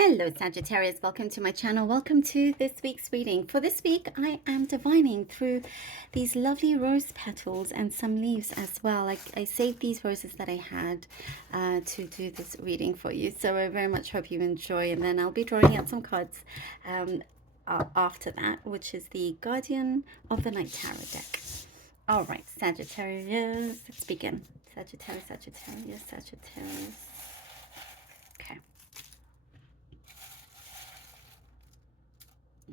Hello Sagittarius, welcome to my channel. Welcome to this week's reading. For this week, I am divining through these lovely rose petals and some leaves as well. I saved these roses that I had to do this reading for you. So I very much hope you enjoy. And then I'll be drawing out some cards after that, which is the Guardian of the Night Tarot deck. All right, Sagittarius, let's begin. Sagittarius, Sagittarius, Sagittarius. Okay.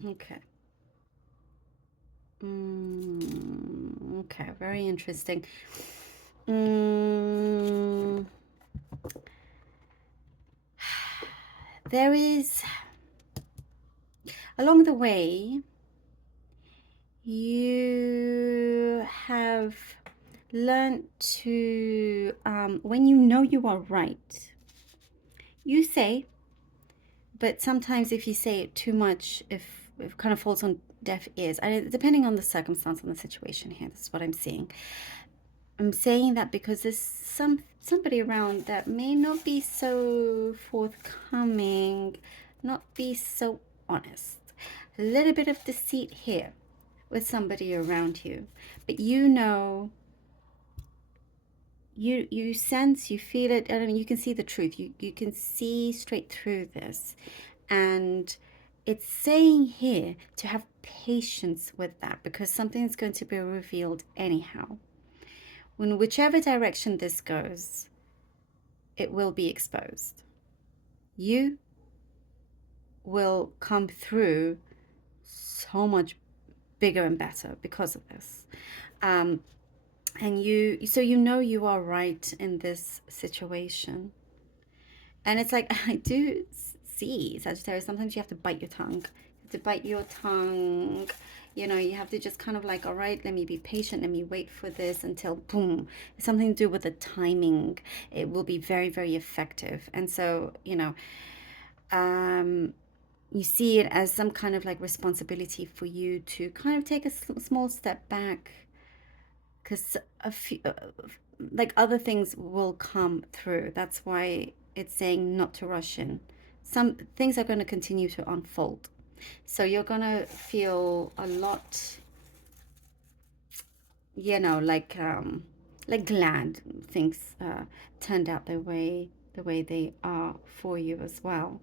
Okay. Okay, very interesting. There is, along the way, you have learned to, when you know you are right, you say, but sometimes if you say it too much, if it kind of falls on deaf ears, and depending on the circumstance and the situation here, this is what I'm seeing. I'm saying that because there's somebody around that may not be so forthcoming, not be so honest. A little bit of deceit here with somebody around you, but you know, you sense, you feel it. I don't know, you can see the truth. You can see straight through this, and it's saying here to have patience with that because something's going to be revealed anyhow. In whichever direction this goes, it will be exposed. You will come through so much bigger and better because of this. And so you know you are right in this situation. And it's like, I do see, Sagittarius, sometimes you have to bite your tongue. You have to bite your tongue. You know, you have to just kind of like, all right, let me be patient. Let me wait for this until boom. It's something to do with the timing. It will be very, very effective. And so, you know, you see it as some kind of like responsibility for you to kind of take a small step back, because a few, like other things will come through. That's why it's saying not to rush in. Some things are going to continue to unfold. So you're going to feel a lot, you know, like glad things turned out the way they are for you as well.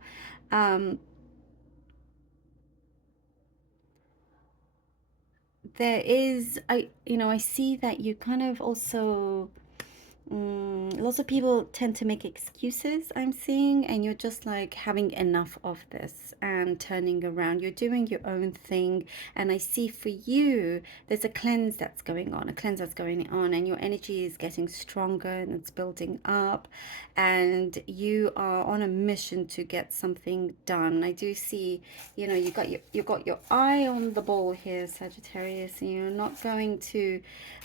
There is, I see that you kind of also, lots of people tend to make excuses, I'm seeing, and you're just like having enough of this and turning around. You're doing your own thing, and I see for you there's a cleanse that's going on, and your energy is getting stronger and it's building up, and you are on a mission to get something done. I do see, you know, you got your eye on the ball here, Sagittarius, and you're not going to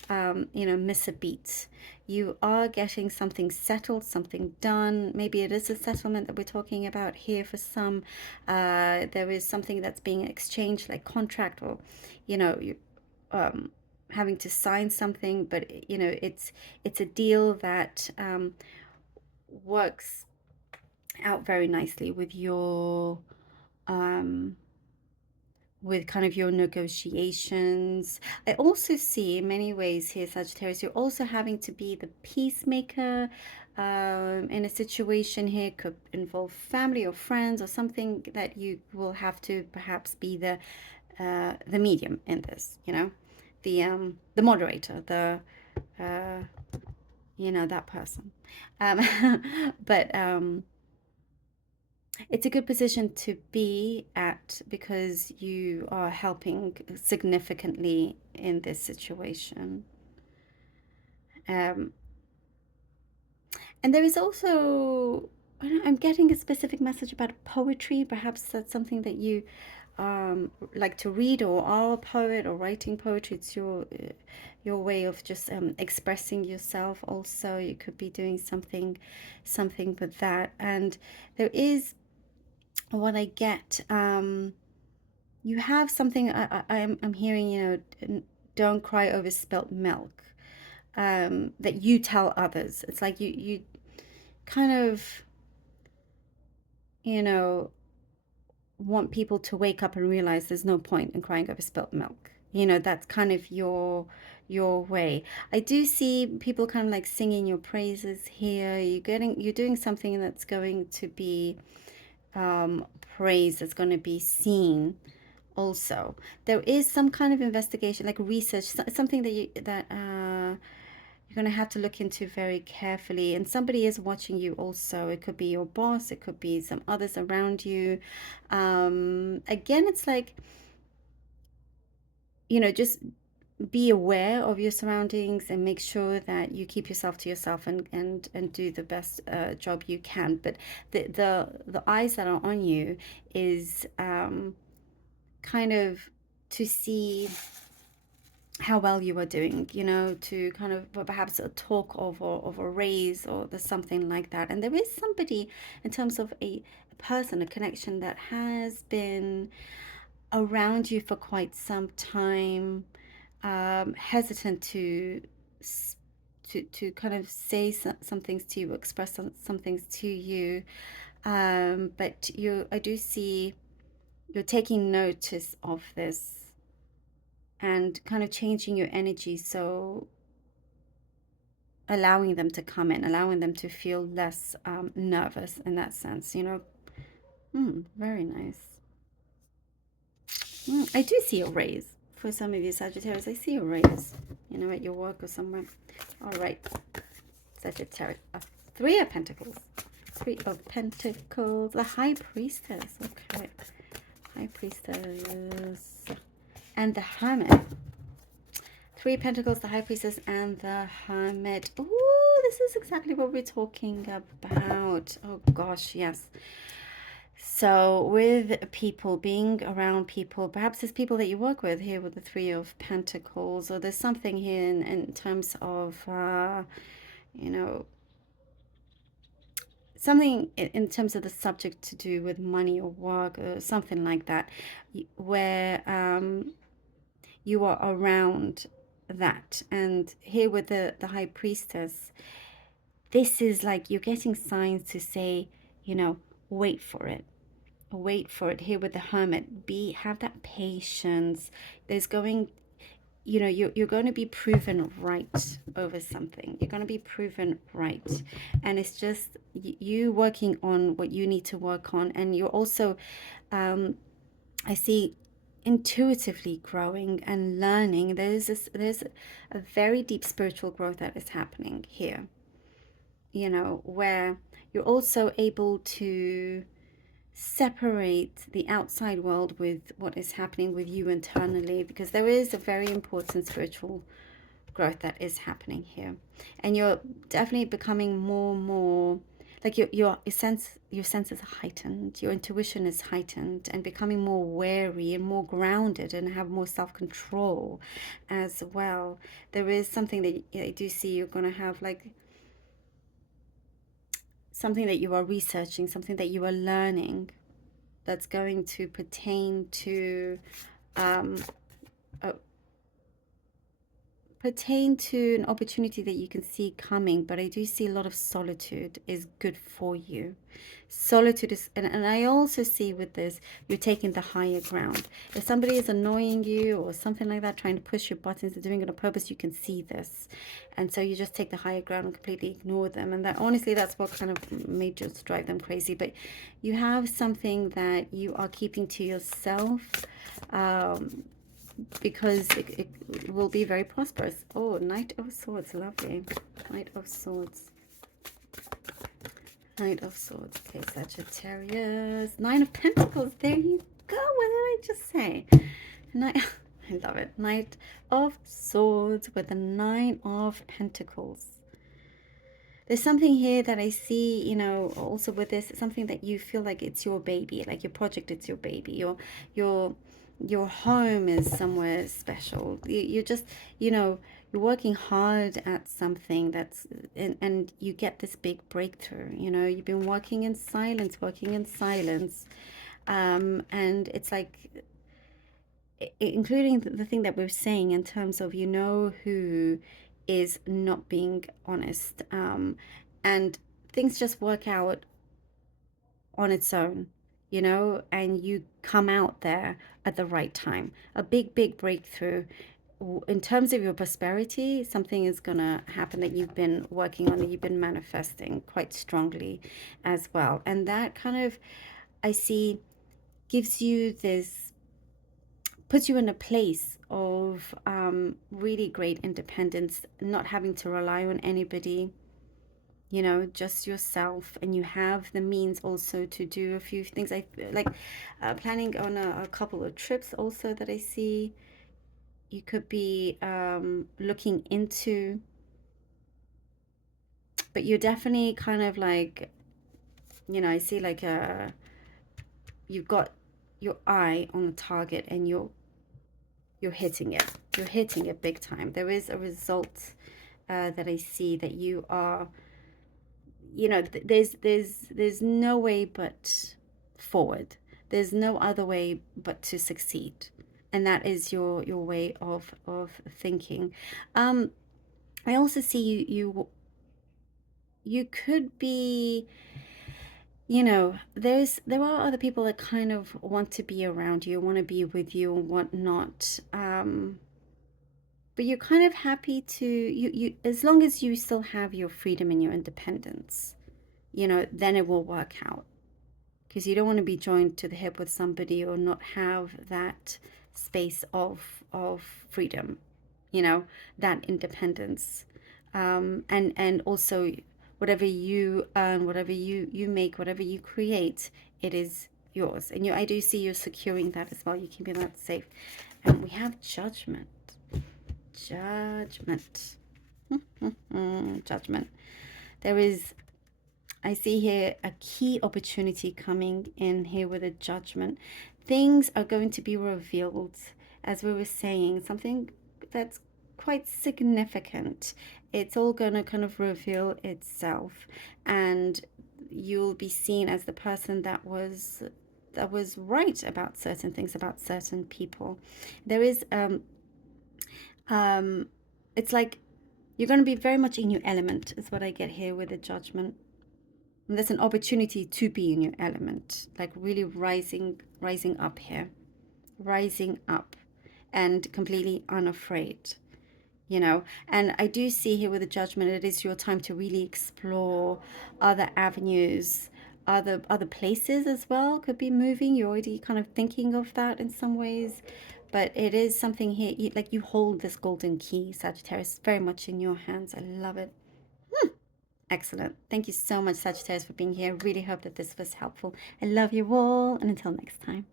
miss a beat. You are getting something settled, something done. Maybe it is a settlement that we're talking about here for some. There is something that's being exchanged, like contract, or, you know, you having to sign something. But, you know, it's a deal that works out very nicely with your with kind of your negotiations. I also see in many ways here, Sagittarius, you're also having to be the peacemaker in a situation here. Could involve family or friends or something that you will have to perhaps be the medium in this, you know, the moderator, the you know, that person. But it's a good position to be at because you are helping significantly in this situation. And there is also, I'm getting a specific message about poetry. Perhaps that's something that you like to read, or are a poet or writing poetry. It's your way of just expressing yourself. Also, you could be doing something with that. And there is, what I get, you have something, I'm hearing, you know, don't cry over spilt milk, that you tell others. It's like you kind of, you know, want people to wake up and realize there's no point in crying over spilt milk. That's kind of your way. I do see people kind of like singing your praises here. You're doing something that's going to be praised, that's going to be seen also. There is some kind of investigation, like research, something that you're going to have to look into very carefully. And somebody is watching you also. It could be your boss, it could be some others around you. Again, it's like, just be aware of your surroundings and make sure that you keep yourself to yourself, and do the best job you can. But the eyes that are on you is kind of to see how well you are doing, to kind of perhaps a talk of a raise, or there's something like that. And there is somebody in terms of a person, a connection that has been around you for quite some time, hesitant to kind of say some things to you, express some things to you. But I do see you're taking notice of this and kind of changing your energy. So allowing them to come in, allowing them to feel less nervous in that sense, very nice. I do see a raise for some of you Sagittarius. I see a raise, at your work or somewhere. All right, Sagittarius. Three of Pentacles. Three of Pentacles. The High Priestess. Okay. High Priestess. And the Hermit. Three of Pentacles, the High Priestess, and the Hermit. Ooh, this is exactly what we're talking about. Oh gosh, yes. So with people, being around people, perhaps there's people that you work with here with the Three of Pentacles, or there's something here in terms of, something in terms of the subject to do with money or work or something like that, where you are around that. And here with the High Priestess, this is like you're getting signs to say, wait for it. Wait for it. Here with the Hermit, have that patience. There's going, you're going to be proven right over something. You're going to be proven right. And it's just you working on what you need to work on. And you're also, I see, intuitively growing and learning. There's a very deep spiritual growth that is happening here, where you're also able to separate the outside world with what is happening with you internally, because there is a very important spiritual growth that is happening here. And you're definitely becoming more like your sense, your senses are heightened, your intuition is heightened, and becoming more wary and more grounded, and have more self-control as well. There is something that I do see you're going to have, like something that you are researching, something that you are learning, that's going to pertain to an opportunity that you can see coming. But I do see a lot of solitude is good for you. Solitude is, and I also see with this, you're taking the higher ground. If somebody is annoying you or something like that, trying to push your buttons and doing it on purpose, you can see this. And so you just take the higher ground and completely ignore them. And that, honestly, that's what kind of may just drive them crazy. But you have something that you are keeping to yourself, because it will be very prosperous. Oh, Knight of Swords, lovely. Knight of Swords. Knight of Swords. Okay, Sagittarius. Nine of Pentacles. There you go. What did I just say? Knight. I love it. Knight of Swords with the Nine of Pentacles. There's something here that I see, also with this, something that you feel like it's your baby, like your project, it's your baby. Your home is somewhere special. You're just, you're working hard at something that's, and you get this big breakthrough. You've been working in silence, and it's like, including the thing that we're saying in terms of, who is not being honest, and things just work out on its own. you know, and you come out there at the right time. A big, big breakthrough. In terms of your prosperity, something is going to happen that you've been working on, that you've been manifesting quite strongly as well. And that kind of, I see, gives you this, puts you in a place of really great independence, not having to rely on anybody, you know, just yourself. And you have the means also to do a few things. I like planning on a couple of trips also that I see you could be looking into, but you're definitely kind of like, you know, I see like you've got your eye on the target, and you're hitting it. You're hitting it big time. There is a result that I see that you are, you know, there's no way but forward. There's no other way but to succeed, and that is your way of thinking. Um, I also see you could be, you know, there are other people that kind of want to be around you, want to be with you and whatnot. But you're kind of happy to, you as long as you still have your freedom and your independence, you know, then it will work out. Because you don't want to be joined to the hip with somebody or not have that space of freedom, you know, that independence. And also whatever you earn, whatever you make, whatever you create, it is yours. And I do see you securing that as well. You're keeping that safe. And we have judgment. Judgment. Judgment. There is, I see here a key opportunity coming in here with a judgment. Things are going to be revealed, as we were saying, something that's quite significant. It's all going to kind of reveal itself, and you'll be seen as the person that was right about certain things, about certain people. There is um it's like you're going to be very much in your element, is what I get here with the judgment. And there's an opportunity to be in your element, like really rising up here, rising up, and completely unafraid, you know. And I do see here with the judgment, it is your time to really explore other avenues, other places as well. Could be moving. You're already kind of thinking of that in some ways, but it is something here, like you hold this golden key, Sagittarius, very much in your hands. I love it. Excellent. Thank you so much, Sagittarius, for being here. Really hope that this was helpful. I love you all, and until next time.